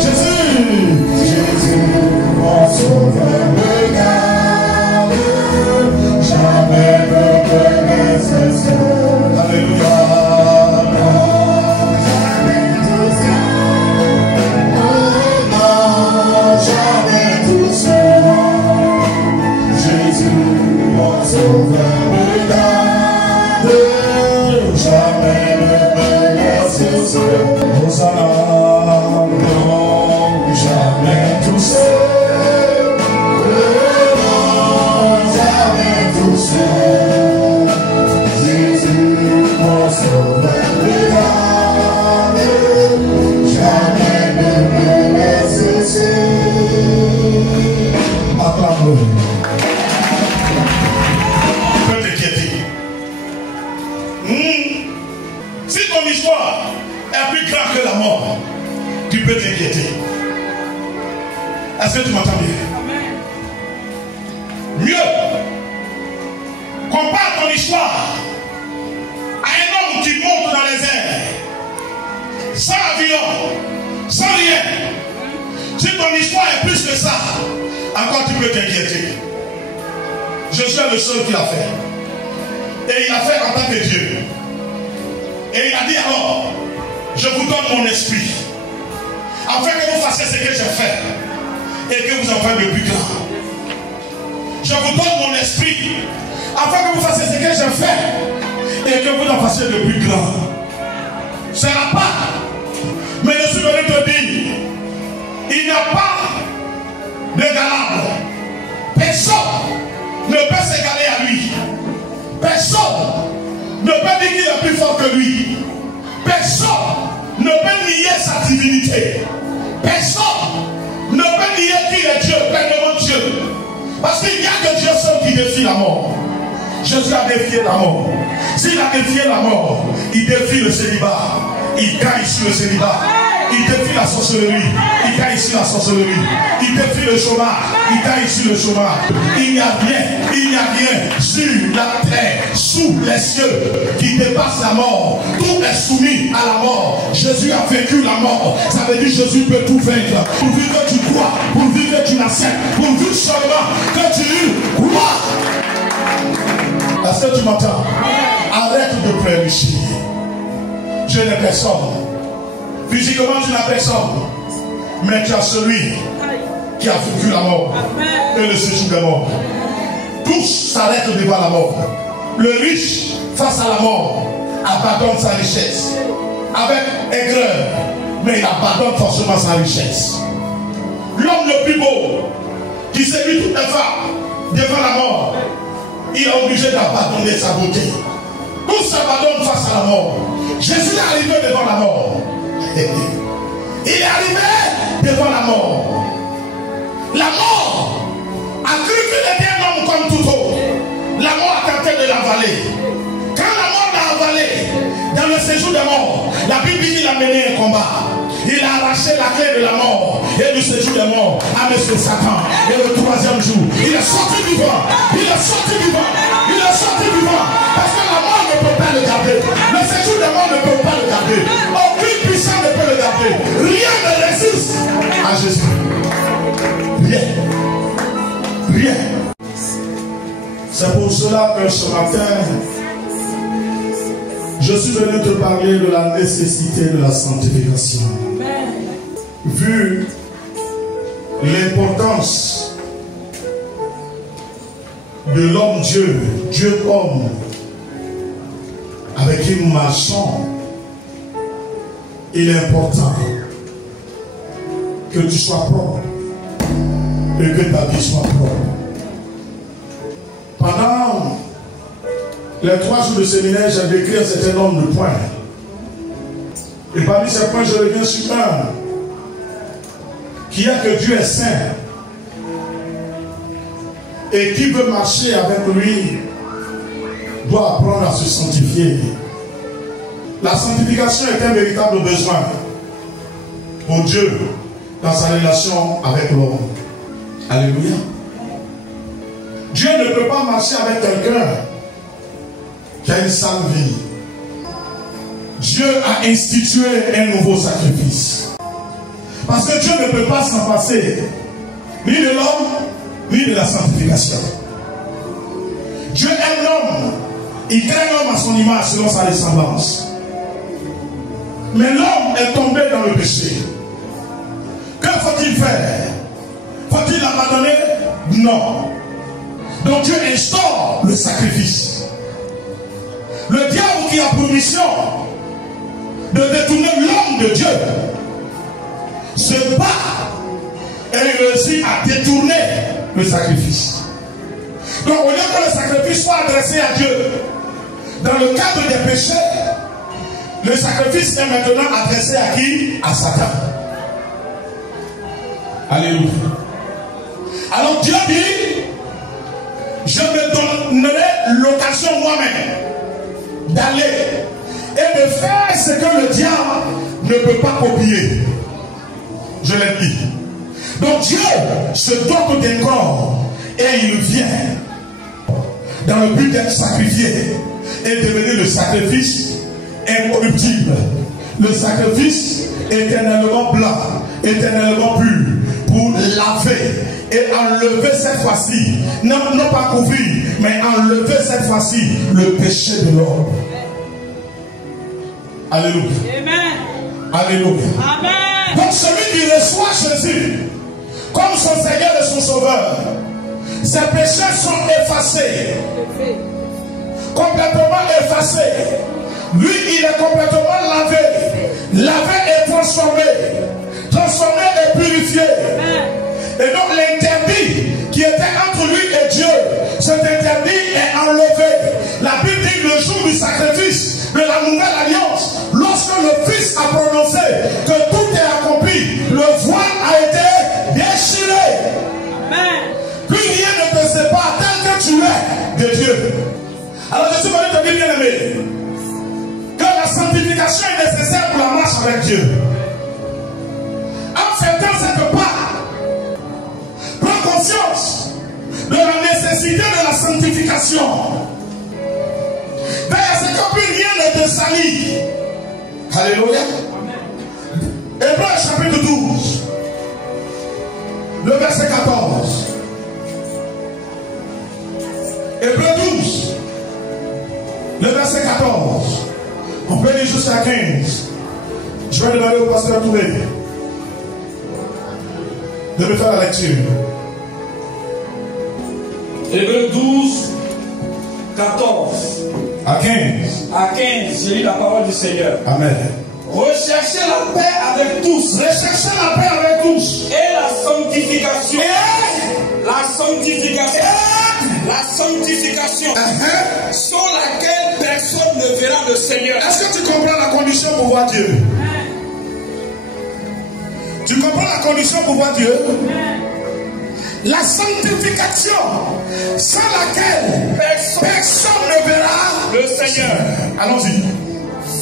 Jésus, mon sauveur me garde, jamais ne me laisse seul. Alléluia. Jamais tout seul. Jésus, mon sauveur me garde, jamais ne me laisse seul. Hosanna, non, jamais tout seul. Non, jamais tout seul. Jésus, mon sauveur me garde, jamais ne me laisse seul. Acclame-le. Peut t'inquiéter. Si ton histoire est plus grande que la mort, tu peux t'inquiéter. Est-ce que tu m'entends bien? Mieux, compare ton histoire à un homme qui monte dans les airs, sans avion, sans rien. Si ton histoire est plus que ça, encore tu peux t'inquiéter. Je suis le seul qui l'a fait. Et il l'a fait en tant que Dieu. Et il a dit alors, je vous donne mon esprit, afin que vous fassiez ce que j'ai fait, et que vous en faites de plus grand. Je vous donne mon esprit, afin que vous fassiez ce que j'ai fait, et que vous en fassiez de plus grand. C'est la part. Mais je suis venu te dire, il n'y a pas d'égalable. Personne ne peut s'égaler à lui. Personne ne peut dire qu'il est plus fort que lui. Personne ne peut nier sa divinité. Personne ne peut nier qu'il est Dieu, pleinement Dieu. Parce qu'il n'y a que Dieu seul qui défie la mort. Jésus a défié la mort. S'il a défié la mort, il défie le célibat. Il gagne sur le célibat. Il défie la sorcellerie. Il gagne sur la sorcellerie. Il défie le chômage. Il gagne sur le chômage. Il n'y a rien sur la terre, sous les cieux, qui dépasse la mort. Tout est soumis à la mort. Jésus a vaincu la mort. Ça veut dire que Jésus peut tout vaincre. Pourvu que tu crois, pourvu que tu l'acceptes, pourvu seulement que tu crois. Est-ce que tu m'entends? Arrête de prémicher. Je n'ai personne. Physiquement, tu n'as personne. Mais tu as celui qui a vaincu la mort et le séjour des morts. Tous s'arrêtent devant la mort. Le riche, face à la mort, abandonne sa richesse. Avec aigreur, mais il abandonne forcément sa richesse. L'homme le plus beau, qui séduit toutes les femmes devant la mort, il est obligé d'abandonner sa beauté. Tous s'abandonnent face à la mort. Jésus est arrivé devant la mort. Il est arrivé devant la mort. La mort a cru qu'il était un homme comme tout autre. La mort a tenté de l'avaler. Quand la mort l'a avalé, dans le séjour des morts, la Bible dit qu'il a mené un combat. Il a arraché la clé de la mort et du séjour des morts à M. Satan. Et le troisième jour, il est sorti vivant. Il est sorti vivant. Il est sorti vivant. Parce que la mort ne peut pas le garder. Le séjour des morts ne peut pas le garder. Aucune puissance ne peut le garder. Rien ne résiste à Jésus. Rien. Rien. C'est pour cela que ce matin, je suis venu te parler de la nécessité de la sanctification. Vu l'importance de l'homme Dieu, Dieu homme, avec qui nous marchons, il est important que tu sois propre et que ta vie soit propre. Pendant les 3 jours de séminaire, j'ai décrit un certain nombre de points. Et parmi ces points, je reviens sur un. Qui est que Dieu est saint. Et qui veut marcher avec lui doit apprendre à se sanctifier. La sanctification est un véritable besoin pour Dieu dans sa relation avec l'homme. Alléluia. Dieu ne peut pas marcher avec quelqu'un qui a une sale vie. Dieu a institué un nouveau sacrifice. Parce que Dieu ne peut pas s'en passer ni de l'homme, ni de la sanctification. Dieu aime l'homme. Il crée l'homme à son image selon sa ressemblance. Mais l'homme est tombé dans le péché. Que faut-il faire? Faut-il l'abandonner? Non. Donc Dieu instaure le sacrifice. Le diable qui a pour mission de détourner l'homme de Dieu se bat et il réussit à détourner le sacrifice. Donc au lieu que le sacrifice soit adressé à Dieu dans le cadre des péchés, le sacrifice est maintenant adressé à qui? À Satan. Alléluia. Alors Dieu dit, je me donnerai l'occasion moi-même d'aller et de faire ce que le diable ne peut pas copier. Je l'ai dit. Donc Dieu se dote d'un corps et il vient dans le but d'être sacrifié et devenir le sacrifice incorruptible, le sacrifice éternellement blanc, éternellement pur, pour laver et enlever cette fois-ci, non pas couvrir, mais enlever cette fois-ci le péché de l'homme. Alléluia. Amen. Alléluia. Amen. Donc celui qui reçoit Jésus comme son Seigneur et son Sauveur, ses péchés sont effacés, complètement effacés. Lui, il est complètement lavé et transformé et purifié. Et donc l'interdit qui était entre lui et Dieu, cet interdit est enlevé. La Bible dit que le jour du sacrifice de la nouvelle alliance, lorsque le Fils a prononcé que tout est accompli, le voile a été déchiré. Amen. Plus rien ne te sépare tel que tu es de Dieu. Alors je suis venu te dire, bien aimé, que la sanctification est nécessaire pour la marche avec Dieu. En certain quelque part, prends conscience de la nécessité de la sanctification. D'ailleurs, c'est que plus rien ne te salit. Alléluia. Hébreux chapitre 12, le verset 14. Hébreux 12, le verset 14. On peut lire jusqu'à 15. Je vais demander au pasteur Touré de me faire la lecture. Hébreux 12, 14. À 15. À 15, je lis la parole du Seigneur. Amen. Recherchez la paix avec tous. Recherchez la paix avec tous. Et la sanctification. La sanctification. La sanctification. Sans laquelle personne ne verra le Seigneur. Est-ce que tu comprends la condition pour voir Dieu? Tu comprends la condition pour voir Dieu? La sanctification sans laquelle personne ne verra le Seigneur. Allons-y.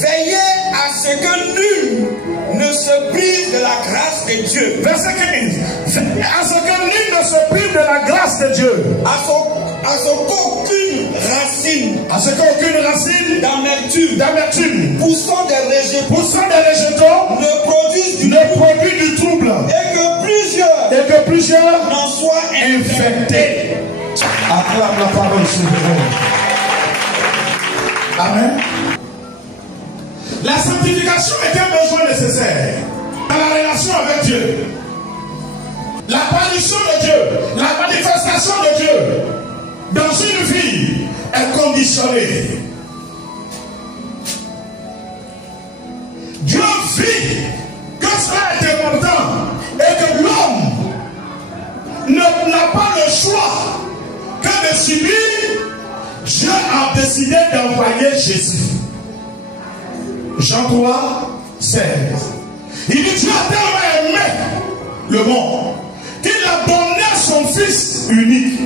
Veillez à ce que nul ne se prive de la grâce de Dieu. Verset 15. À ce que nul ne se prive de la grâce de Dieu. À ce qu'aucune racine. À ce qu'aucune racine d'amertume. Poussant des rejetons. Ne produit du trouble. Et que plusieurs n'en soient infectés. Acclame la parole, Seigneur. Amen. La sanctification est un besoin nécessaire dans la relation avec Dieu. L'apparition de Dieu, la manifestation de Dieu dans une vie est conditionnée. Dieu vit que cela est important et que l'homme n'a pas le choix que de subir. Dieu a décidé d'envoyer Jésus. Jean 3, 16. Il dit Dieu a tellement aimé le monde qu'il a donné son Fils unique,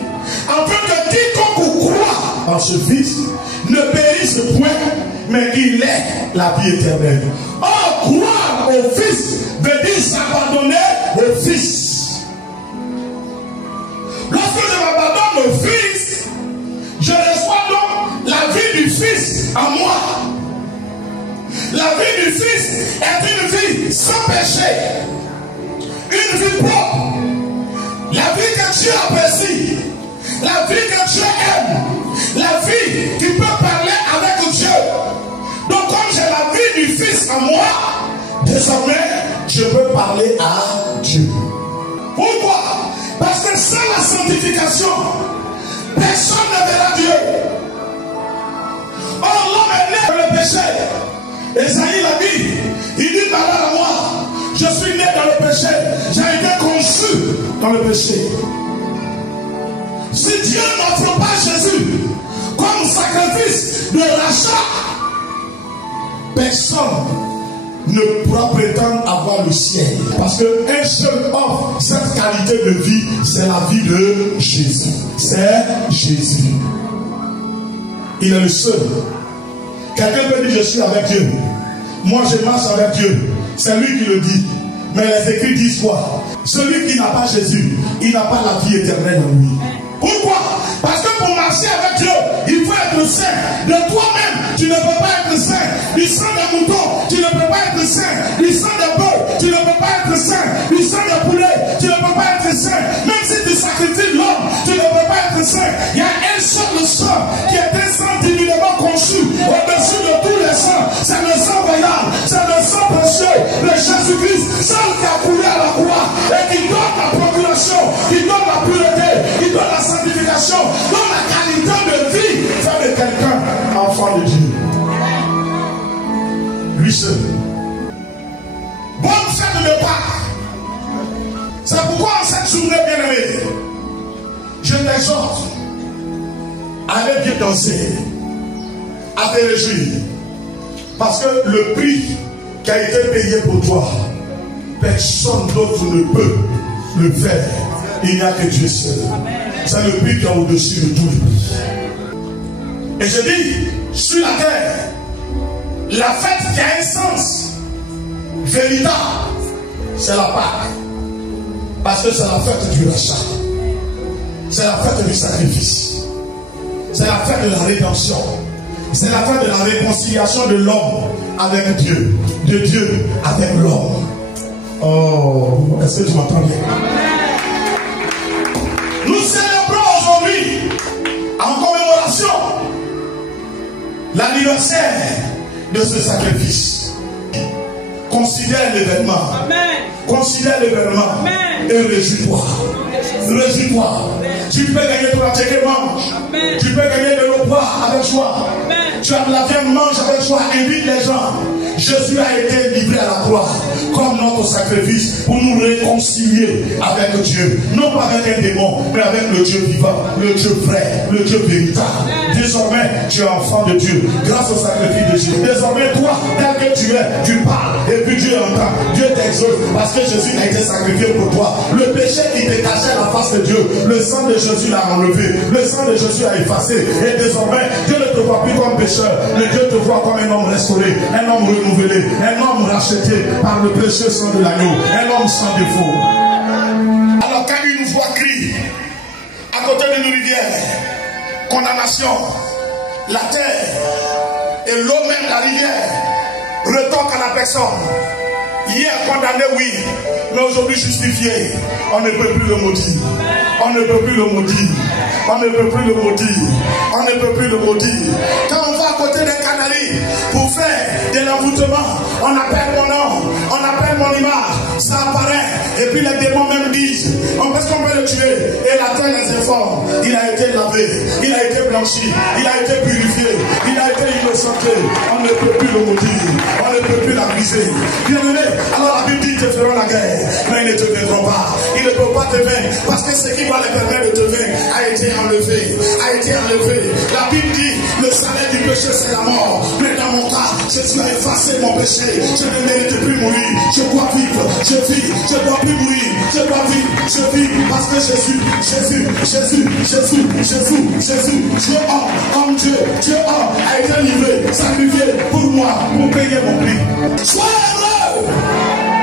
afin que quiconque croit en ce Fils ne périsse point, mais qu'il ait la vie éternelle. Or, croire au Fils veut dire s'abandonner au Fils. Lorsque je m'abandonne au Fils, je reçois donc la vie du Fils en moi. La vie du Fils est une vie sans péché. Dieu apprécie, la vie que Dieu aime, la vie qui peut parler avec Dieu. Donc comme j'ai la vie du Fils en moi, désormais je peux parler à Dieu. Pourquoi? Parce que sans la sanctification, personne ne verra Dieu. Or l'homme est né dans le péché. Esaïe l'a dit. Il dit malheur à moi. Je suis né dans le péché. J'ai été conçu dans le péché. Si Dieu n'offre pas Jésus comme sacrifice de rachat, personne ne pourra prétendre avoir le ciel. Parce qu'un seul homme, cette qualité de vie, c'est la vie de Jésus. C'est Jésus. Il est le seul. Quelqu'un peut dire je suis avec Dieu. Moi je marche avec Dieu. C'est lui qui le dit. Mais les Écritures disent quoi? Celui qui n'a pas Jésus, il n'a pas la vie éternelle en lui. Pourquoi? Parce que pour marcher avec Dieu, il faut être saint. De toi-même, tu ne peux pas être saint. Du sang des moutons, tu ne peux pas être saint. Du sang des bœufs, tu ne peux pas être saint. Du sang des poulets, tu ne peux pas être saint. Même si tu sacrifies l'homme, tu ne peux pas être saint. Il y a un seul sang qui est un sang divinement conçu au-dessus de tous les sangs. C'est le sang royal, c'est le sang précieux de Jésus-Christ, celle qui a coulé à la croix et qui donne la procuration, qui donne la pureté, qui donne la sanctification, donne la qualité de vie, fait de quelqu'un enfant de Dieu. Lui seul. Bonne fête de Pâques. C'est pourquoi en cette journée bien-aimée, je t'exhorte à aller bien danser, à te réjouir. Parce que le prix qui a été payé pour toi, personne d'autre ne peut le faire. Il n'y a que Dieu seul. C'est le prix qui est au-dessus de tout. Et je dis, sur la terre, la fête qui a un sens véritable, c'est la Pâque. Parce que c'est la fête du rachat. C'est la fête du sacrifice. C'est la fête de la rédemption. C'est la fête de la réconciliation de l'homme avec Dieu. De Dieu avec l'homme. Oh, est-ce que tu m'entends bien? Nous célébrons aujourd'hui, en commémoration, l'anniversaire de ce sacrifice. Considère l'événement. Considère l'événement. Et réjouis-toi. Réjouis-toi. Tu peux gagner ton enterrement. Tu peux gagner de l'eau boire avec joie. Tu as de la viande, mange avec joie. Invite les gens. Jésus a été livré à la croix comme notre sacrifice pour nous réconcilier avec Dieu. Non pas avec un démon, mais avec le Dieu vivant, le Dieu vrai, le Dieu véritable. Désormais, tu es enfant de Dieu grâce au sacrifice de Jésus. Désormais, toi, tel que tu es, tu parles et puis Dieu entend. Dieu t'exauce parce que Jésus a été sacrifié pour toi. Le péché qui te cachait la face de Dieu, le sang de Jésus l'a enlevé. Le sang de Jésus a effacé. Et désormais, Dieu ne te voit plus comme pécheur, mais Dieu te voit comme un homme restauré, un homme renouvelé, un homme racheté par le précieux sang de l'agneau, un homme sans défaut. Alors quand il nous voit crier à côté de nos rivières, condamnation, la terre et l'eau même, la rivière, retombe à la personne. Hier condamné, oui, mais aujourd'hui justifié. On ne peut plus le maudire. On ne peut plus le maudire. On ne peut plus le maudire. On ne peut plus le maudire. Quand on va à côté d'un canari pour faire de l'envoûtement, on appelle mon nom, on appelle mon image, ça apparaît. Et puis les démons même disent, est-ce qu'on peut le tuer? Et la terre les informe. Il a été lavé, il a été blanchi, il a été purifié, il a été innocenté. On ne peut plus le maudire. On ne peut plus l'accuser. Bien-aimé, alors la Bible dit qu'ils te feront la guerre, mais ils ne te vaincront pas. Ils ne peuvent pas te vaincre parce que ce qui va les permettre de te vaincre a été enlevé. A été enlevé. La Bible dit le salaire du péché c'est la mort. Mais dans mon cas, Jésus a effacé mon péché. Je ne mérite plus mourir. Je dois vivre. Je vis. Je ne dois plus mourir. Je dois vivre. Je vis parce que Jésus, Dieu comme Dieu, Dieu a été livré, sacrifié pour moi, pour payer mon prix. Sois heureux.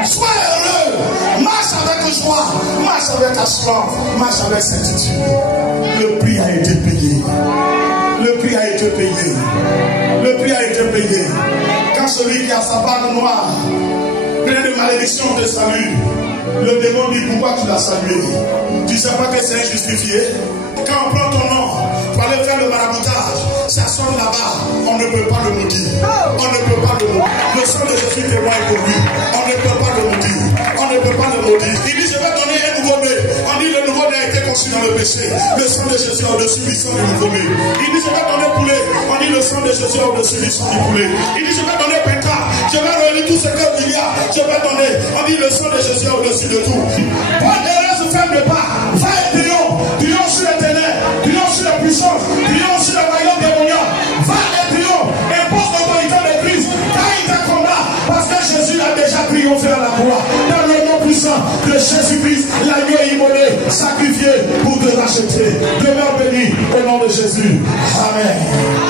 Sois heureux. Marche avec joie. Marche avec assurance. Marche avec certitude. Le prix a été payé. Le prix a été payé. Le prix a été payé. Quand celui qui a sa barbe noire, plein de malédiction te salue, Le démon dit pourquoi tu l'as salué. Tu ne sais pas que c'est injustifié. Quand on prend ton nom pour aller faire le maraboutage, ça sonne là-bas, on ne peut pas le maudire. On ne peut pas le maudire. Le sang de Jésus témoigne pour lui. On ne peut pas le maudire. On ne peut pas le maudire. Il dit je vais donner un nouveau-né. On dit le nouveau-né a été conçu dans le péché. Le sang de Jésus est au-dessus du sang du nouveau-né. Il dit je vais donner poulet. On dit le sang de Jésus est au-dessus du sang du poulet. Il dit je vais donner péta. Je vais relire tout ce qu'il y a. Je vais donner. On dit le sang de Jésus est au-dessus de tout. Pas d'erreur se ferme pas. Va et triomphe. Triomphe sur les ténèbres. Triomphe sur la puissance. Triomphe sur le royaume démoniaque. Va et triomphe. Impose l'autorité de Christ. Car il t'a combat. Parce que Jésus a déjà triomphé à la croix. Dans le nom puissant de Jésus-Christ, l'agneau immolé, sacrifié pour te racheter. Demeure béni au nom de Jésus. Amen.